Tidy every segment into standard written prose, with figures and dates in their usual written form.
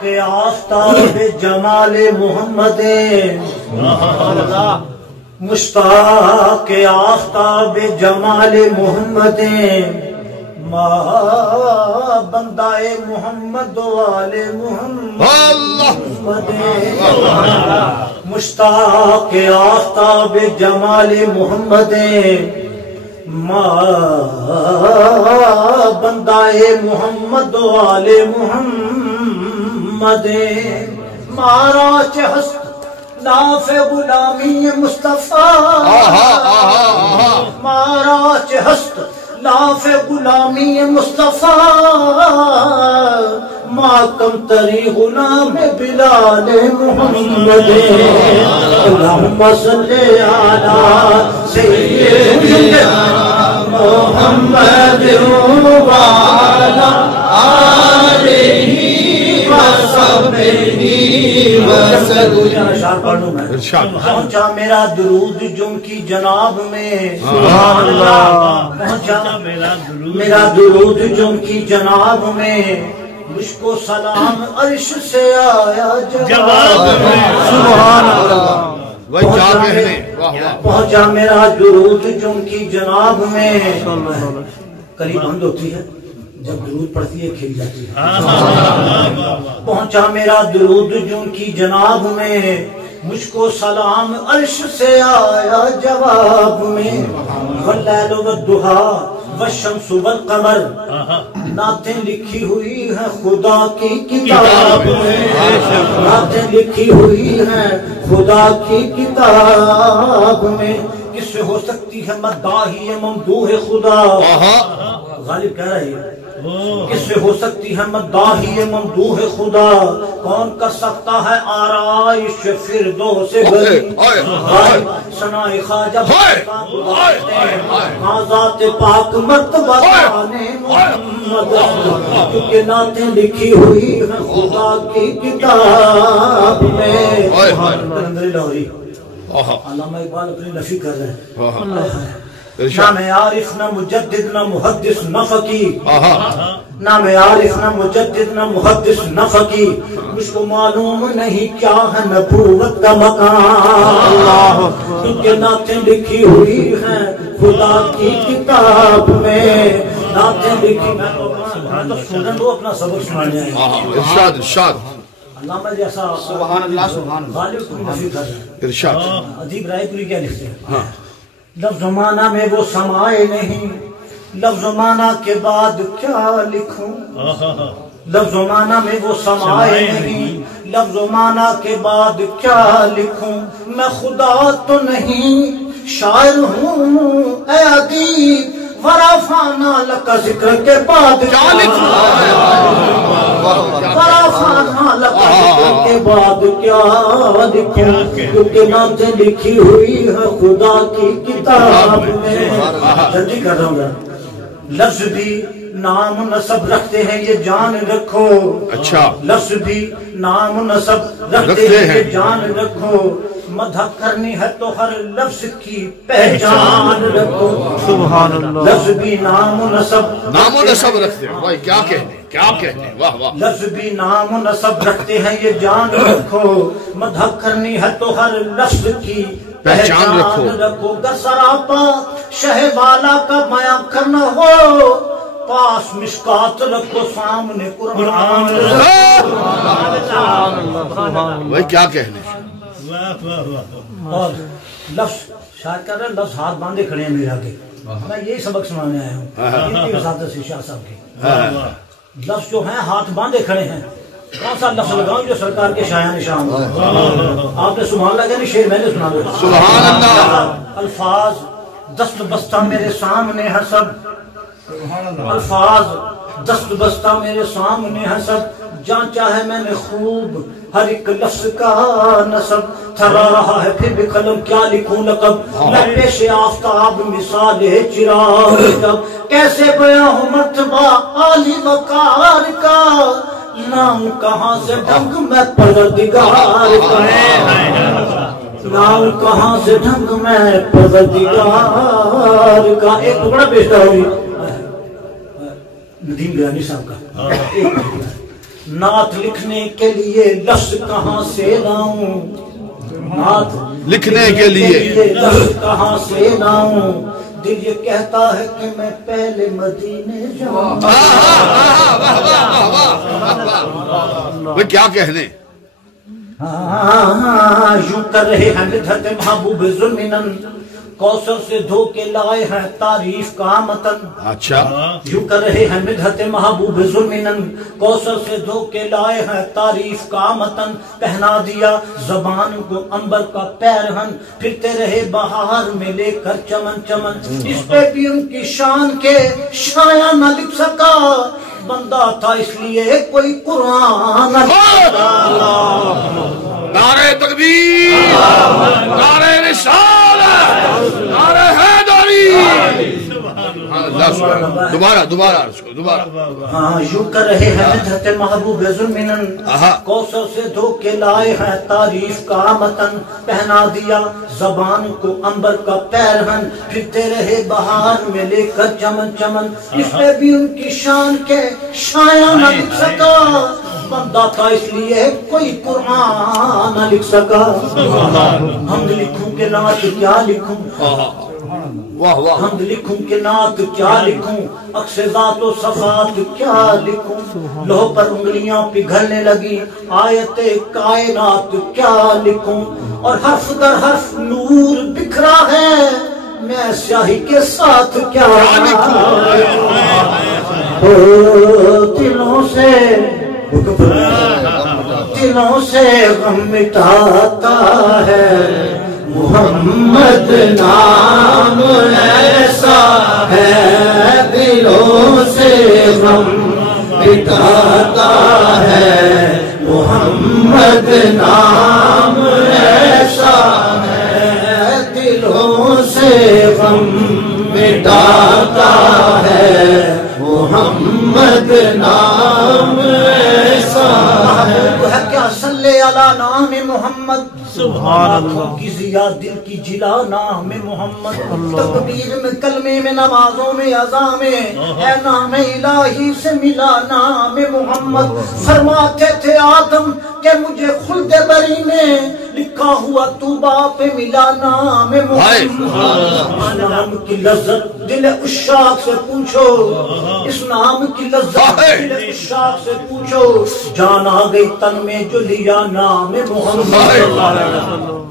کہ آفتاب جمال محمد مشتاق آفتاب جمال محمد ما بندہ محمد والے محمد مشتاق آفتاب جمال محمد ما بندہ محمد والے محمد مارا چہست ناف غلامی مصطفیٰ مارا چہست ناف غلامی مصطفیٰ ما کم تری غلام بلال محمد اللہم صلی علی سیدنا محمد وعلی آلہ وصحبہ وسلم. پہنچا میرا درود جن کی جناب میں سبحان اللہ پہنچا میرا درود جن کی جناب میں مجھ کو سلام عرش سے آیا جواب میں سبحان اللہ پہنچا میرا درود جن کی جناب میں کلی بند ہوتی ہے جب درود پڑھتی ہے کھل جاتی ہے پہنچا میرا درود جن کی جناب میں مجھ کو سلام عرش سے آیا جواب میں واللیل والضحیٰ والشمس والقمر نعتیں لکھی ہوئی ہیں خدا کی کتاب میں نعتیں لکھی ہوئی ہیں خدا کی کتاب میں کس سے ہو سکتی ہے مداحی ممدوح خدا غالب کہہ رہے ہیں کس سے ہو سکتی ہے مداحی ممدوح خدا کون کر سکتا ہے آرائش فردوس بری ثنائے خواجہ ذات پاک مرتبہ محمد کیونکہ نعتیں لکھی ہوئی ہیں خدا کی کتاب میں. علامہ اقبال اپنی نفی کر رہے ہیں نہ میں عارف نہ مجدد نہ محدث نہ فقیہ نہ میں عارف نہ مجدد نہ محدث نہ فقیہ مجھ کو معلوم نہیں کیا ہے نبوت کا مقام کیونکہ نعتیں لکھی ہوئی ہیں خدا کی کتاب میں نعتیں لکھی میں تو اسٹوڈنٹ ہوں اپنا سبق سنانے آئے ارشاد ارشاد علامہ جیسا سبحان اللہ سبحان غالب کو نفی کر رہے ہیں ارشاد ادیب رائے پوری کیا لکھتے ہیں لفظ معنی میں وہ سمائے نہیں لفظ معنی کے بعد کیا لکھوں لفظ معنی میں وہ سمائے نہیں لفظ معنی کے بعد کیا لکھوں میں خدا تو نہیں شاعر ہوں اے ادیب ورافانا لکا ذکر کے بعد کیا لکھوں ورافانا لکا ذکر کے بعد کیا لکھوں کیونکہ نعتیں لکھی ہوئی ہے خدا کی کتاب میں. جلدی کر رہا ہوں لفظ بھی نام نسب رکھتے ہیں یہ جان رکھو اچھا لفظ بھی نام نسب رکھتے ہیں یہ جان رکھو مدح کرنی ہے تو ہر لفظ کی پہچان رکھو سبحان اللہ لفظ بھی نام و نسب رکھتے ہیں بھائی کیا کہتے ہیں واہ واہ لفظ بھی نام و نسب رکھتے ہیں یہ جان رکھو مدح کرنی ہے تو ہر لفظ کی پہچان رکھو گر سراپا شہ والا کا بیان کرنا ہو پاس مشکات رکھو سامنے قرآن بھائی کیا کہنے اور لفظ شاید کر رہے ہیں لفظ ہاتھ باندھے کھڑے ہیں میرے آگے میں یہی سبق سنانے آیا ہوں ان کی وساطت سے شاہ صاحب کی لفظ جو ہیں ہاتھ باندھے کھڑے ہیں کون سا لفظ لگاؤں جو سرکار کے شایان نشان ہو آپ نے سبحان اللہ کہا نہیں شعر میں نے سنا دو سبحان اللہ الفاظ دست بستہ میرے سامنے ہے سب الفاظ دست بستہ میرے سامنے ہے سب جانچا ہے میں نے خوب ہر ایک لفظ کا نسب تھرا رہا ہے پھر بھی قلم کیا لکھوں لقب میں پیش آفتاب مثال ہے چراغ کب کیسے بیاں ہوں مرتبہ عالی وقار کا نام کہاں سے ڈھنگ میں پروردگار کا نام کہاں سے ڈھنگ میں پروردگار کا. ایک ٹکڑا پیش کرو ندیم گرانی صاحب کا نعت لکھنے کے لیے لفظ کہاں سے لاؤں، نعت لکھنے کے لیے لفظ کہاں سے لاؤں، دل یہ کہتا ہے کہ میں پہلے مدینے جاؤں۔ وہ کیا کہنے، یوں کر رہے ہیں مدحت محبوب ذوالمنن، کوثر سے دھو کے لائے ہیں تعریف کا متن۔ اچھا یوں کر رہے ہیں مدحت محبوب ذوالمنن، کوثر سے دھو کے لائے ہیں تعریف کا متن۔ پہنا دیا زبان کو عنبر کا پیرہن، پھرتے رہے بہار میں لے کر چمن چمن۔ اس پہ بھی ان کی شان کے شایع نہ لکھ سکا، بندہ تھا اس لیے کوئی قرآن نہ لکھ سکا۔ نعرہ تکبیر، نعرہ رسالت، نعرہ حیدری۔ دوبارہ ہاں یوں کر رہے ہیں مدحت محبوب ذوالمنن، کوثر سے دھو کے لائے ہیں تعریف کا متن۔ پہنا دیا زبان کو عنبر کا پیرہن، پھرتے رہے بہار میں لے کر چمن چمن۔ اس پہ بھی ان کی شان کے شایع نہ لکھ سکا، بندہ تھا اس لیے کوئی قرآن نہ لکھ سکا۔ حمد لکھوں کہ نعت کیا لکھوں، حمد لکھوں کہ نعت کیا لکھوں، عکس ذات و صفات کیا لکھوں۔ لوح پر انگلیاں پگھلنے لگی آیت کائنات کیا لکھوں، اور حرف در حرف نور بکھرا ہے، میں سیاہی کے ساتھ کیا لکھوں۔ دلوں سے غم مٹاتا ہے محمد نام ایسا ہے، دلوں سے غم مٹاتا ہے محمد نام ایسا ہے، دلوں سے غم مٹاتا ہے محمد نام ایسا ہے۔ کیا صلی علی نام محمد، سبحان اللہ کی ضیا دل کی جلا نام محمد۔ تکبیر میں کلمے میں نمازوں میں اذان میں اے نام الہی سے ملا نام محمد۔ فرماتے تھے آدم کہ مجھے خلد بری میں لکھا ہوا طوبیٰ پہ ملا نام محمد۔ اس نام کی لذت دل عشاق سے پوچھو، اس نام کی لذت دل عشاق سے پوچھو، جان آ گئی تن میں جو لیا نام محمد۔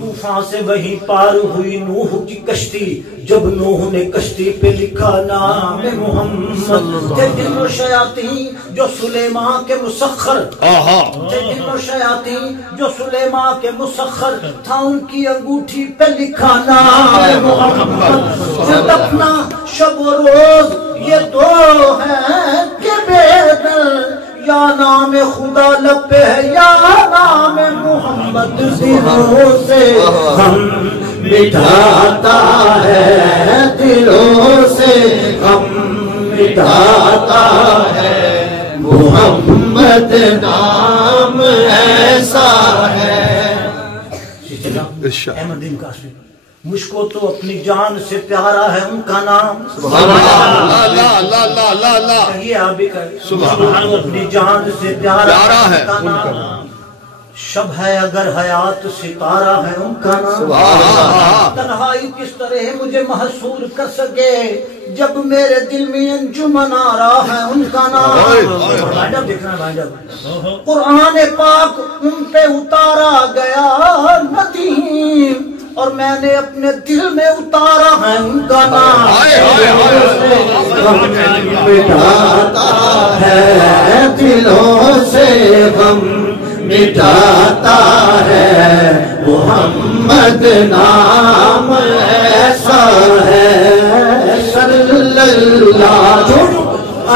طوفان سے وہیں پار ہوئی نوح کی کشتی، جب نوح نے کشتی پہ لکھا نام محمد۔ تھے جن و شیاطین جو سلیمان کے مسخر، تھے جن و شیاطین جو سلیمان کے مسخر، تھا ان کی انگوٹھی پہ لکھا نام محمد۔ خود اپنا شب و روز یہ دو ہیں کہ بیدل، یا نام خدا لب پہ ہے یا نام محمد، دلوں سے غم مٹاتا ہے، دلوں سے غم مٹاتا ہے محمد نام ایسا ہے۔ احمد دین کاشمی، مجھ کو تو اپنی جان سے پیارا ہے ان کا نام، کہیے آپ بھی کہیں، اپنی جان سے پیارا ہے ان کا نام۔ شب ہے اگر حیات ستارہ ہے ان کا نام، تنہائی کس طرح مجھے محصور کر سکے، جب میرے دل میں انجمن آ رہا ہے ان کا نام۔ بھائیڈب دیکھنا بھائیڈب، قرآن پاک ان پہ اتارا گیا ندیم، اور میں نے اپنے دل میں اتارا ہے ان کا نام۔ غم مٹاتا ہے دلوں سے غم مٹاتا ہے محمد نام ایسا ہے، صلی اللہ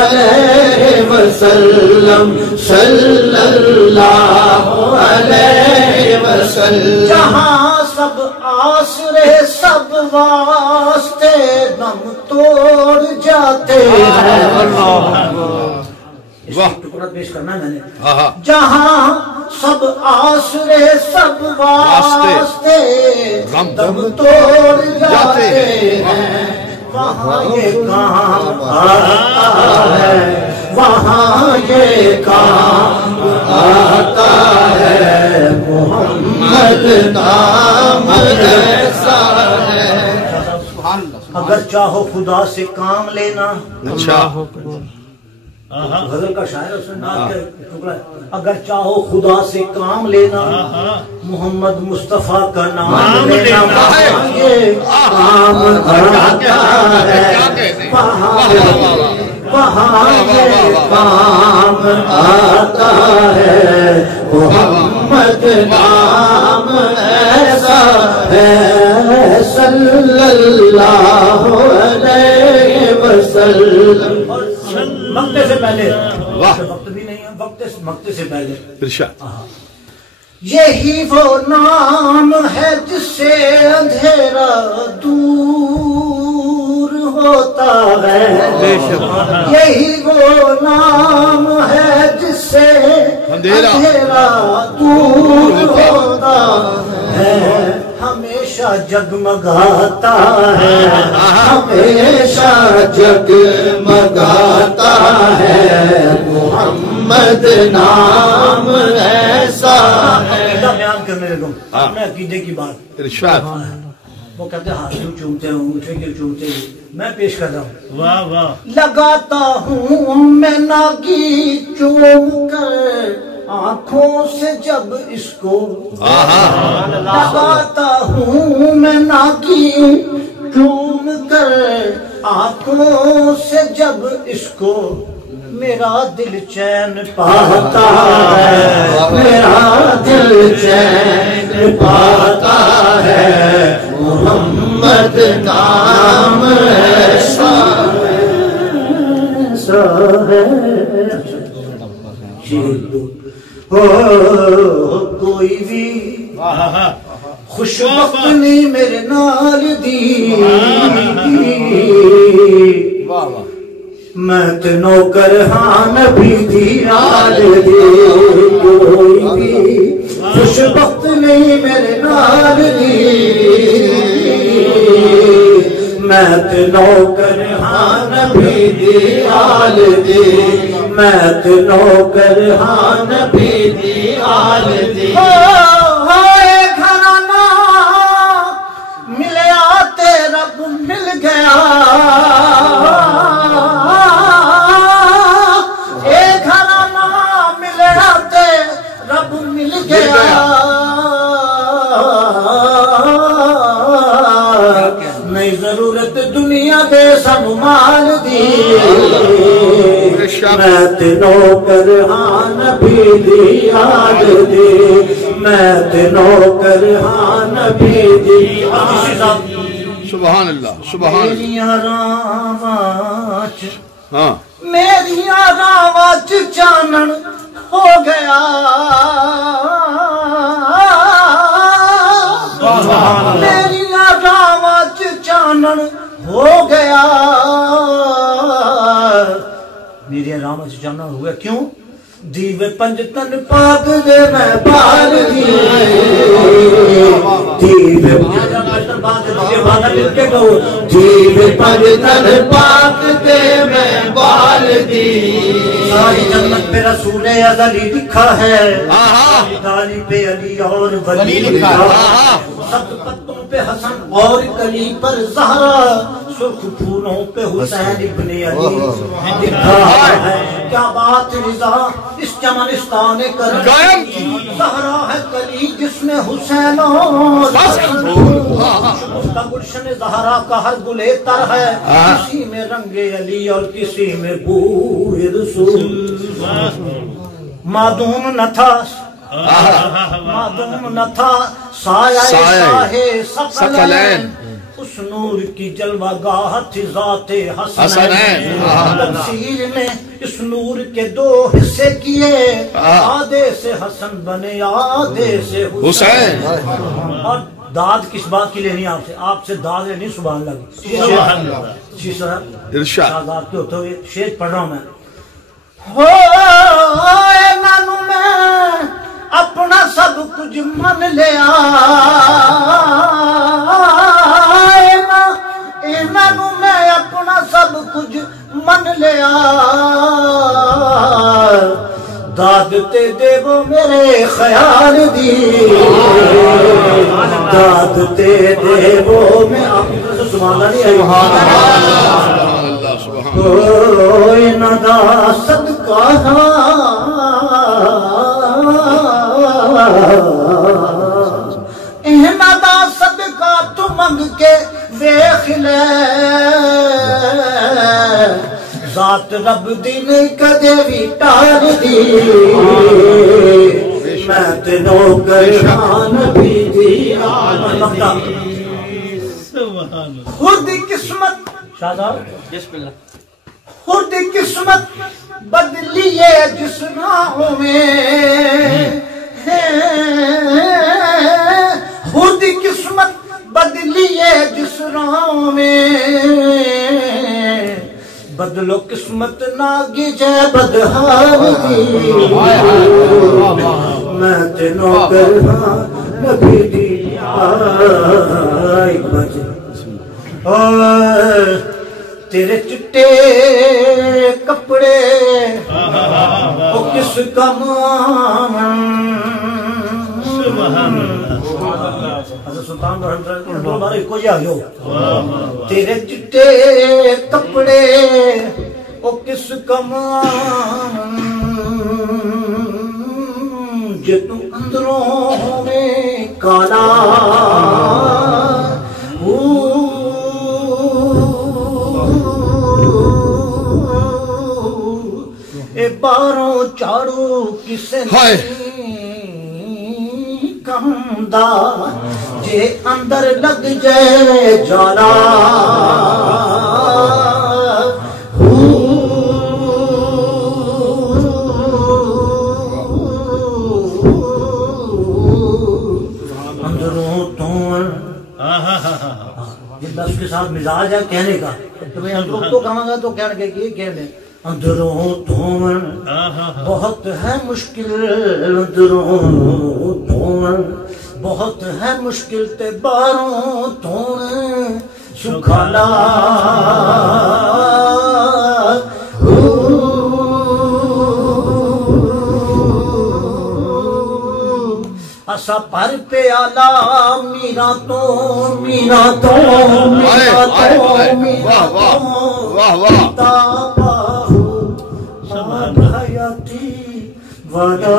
علیہ وسلم، صلی اللہ علیہ وسلم۔ جہاں سب آسرے سب واسطے دم توڑ جاتے ہیں، ٹکڑا پیش کرنا ہے میں نے۔ جہاں سب آسرے سب واسطے دم توڑ جاتے ہیں، وہاں یہ کام آتا ہے، وہاں یہ کام آتا ہے محمد نام ایسا ہے. اگر چاہو خدا سے کام لینا. اچھا غزل کا شاعر اس نے نعت کا ٹکڑا ہے. اگر چاہو خدا سے کام لینا محمد مصطفیٰ کا نام لینا. یہ کام آتا ہے وہاں یہ کام آتا ہے محمد نام ایسا ہے صلی اللہ علیہ وسلم. وقت سے پہلے وقت بھی نہیں ہے وقت سے پہلے ارشاد. یہی وہ نام ہے جس سے اندھیرا دور ہوتا ہے. یہی وہ نام ہے جس سے اندھیرا دور ہوتا ہے. ہمیشہ جگمگاتا ہے ہمیشہ جگمگاتا ہے محمد نام ایسا ہے. بیان کرنے لگوں اپنے عقیدے کی بات. ارشاد. وہ کہتے ہیں ہاتھ کیوں چومتے ہیں انگوٹھے کیوں چومتے ہیں. میں پیش کر رہا ہوں. واہ واہ. لگاتا ہوں میں ناگی چوم کر آنکھوں سے جب اس کو لگاتا ہوں میں ناگی چوم کر آنکھوں سے جب اس کو میرا دل چین پاتا ہے میرا دل چین پاتا ہے محمد نام ایسا ہے. کوئی بھی خوش وقت نہیں میرے نال دی میں تے نوکر ہاں نبی دی آل دی. کوئی بھی خوش وقت نہیں میرے نال دی میں تے نوکر ہاں نبی دی آل دی میں تے نوکر ہاں نبی دی آل دی. ہوئے گھرانا ملیا تے رب مل گیا اے گھرانا ملیا تے رب مل گیا. نہیں ضرورت دنیا دے سب مال دی میں تے نوکر ہاں نبی دی آل دی میں تے نوکر ہاں نبی دی آل دی. سبحان اللہ سبحان اللہ. میریاں راواں ہاں میریاں راواں چانن ہو گیا میریاں راواں چانن ہو گیا. میری راواں چانن ہو گیا کیوں؟ دیوے پنج تن پاک دے میں بال دی دیوے پنج تن پاک دے میں بال دی. ساری جنت پہ رسول ازلی لکھا ہے دالی پہ علی اور ولی لکھا سب پتوں پہ حسن اور کلی پر زہرا سرخ پھولوں پہ حسین ابن علی لکھا ہے. کیا بات رضا اس چمنستان کرم زہرا ہے کلی جس میں حسین اور اس کا گلشن زہرا کا ہر گلے تر ہے کسی میں رنگ علی اور کسی میں بوئے رسول. معدوم نہ تھا معدوم نہ تھا سایہ ثقلین اس نور کی جلوہ گاہ تھی ذات حسنین. تفسیر میں اس نور کے دو حصے کیے آدھے سے حسن بنے آدھے سے حسین. اور داد کس بات کی لینی آپ سے داد لینی سبحان اللہ. شہزاد کے ہوتے ہوئے شعر پڑھ رہا ہوں میں. ہوئے نانو میں اپنا سب کچھ من لیا انہوں میں اپنا سب کچھ من لیا داد تے دے وہ میرے خیال دی داد تے دے وہ میں سبحان اللہ کوئی ندا صدقہ اہنا دا صدقہ تو منگ کے ویخ لے ذات رب دین کدے بھی ٹال دی میں تے نوکر شان بھی دی خود قسمت بسم اللہ خود قسمت بدلی ہے جس راہوں میں خود قسمت بدلی ہے جس راہوں میں بدلو قسمت نہ گجے بدحال دی میں تے نوکر نبی دی آئی بجے تیرے چٹے کپڑے وہ کس کام سلطان کو جا گو تیرے چٹے کپڑے وہ کس کام جو تو اندروں میں کالا باروں چاڑو کسے نہیں کمدا جے اندر لگ جائے جالا اندروں تو یہ لفظ کے ساتھ مزاج ہے کہنے کا تمہیں اندروں تو کہاں گا تو کہنے کے یہ کہنے اندروں دھون بہت ہے مشکل اندروں دھون بہت ہے مشکل تے باروں دھون سکھالا اسا پر پہ آلا میرا تو میرا تو میرا تو میرا تو حیاتی ودا